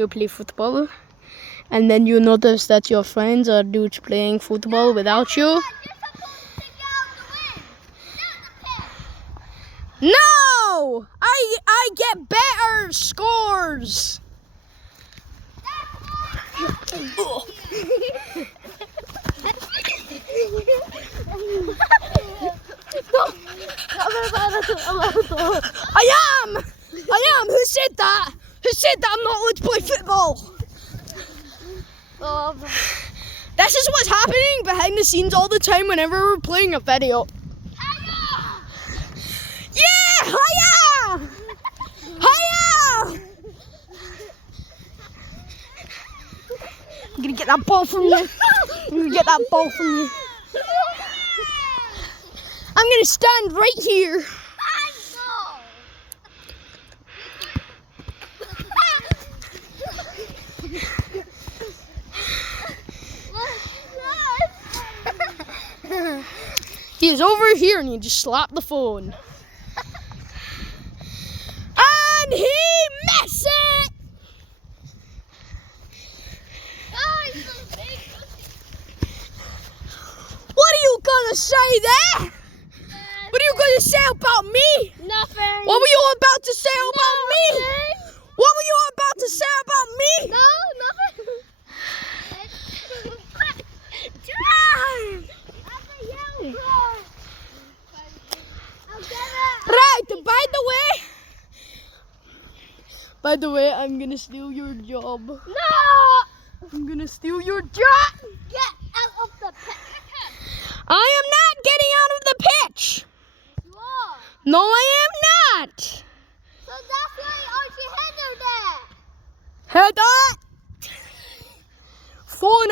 go play football. And then you notice that your friends are dudes playing football without you. No! I get better scores! I am! Who said that? Who said that I'm not allowed to play football? This is what's happening behind the scenes all the time whenever we're playing a video. Yeah! Hiya! Hiya! I'm gonna get that ball from you. I'm gonna get that ball from you. I'm gonna stand right here. He's over here and he just slapped the phone. And he missed it! What are you gonna say there? What are you gonna say about me? Nothing. What were you about to say about me? What were you about to say about me? No, nothing. Right, by the way, I'm gonna steal your job. No! I'm gonna steal your job. Get out of the pitch. I am not getting out of the pitch. You are. No, I am not. So that's why Archie Header there. Head up. Phone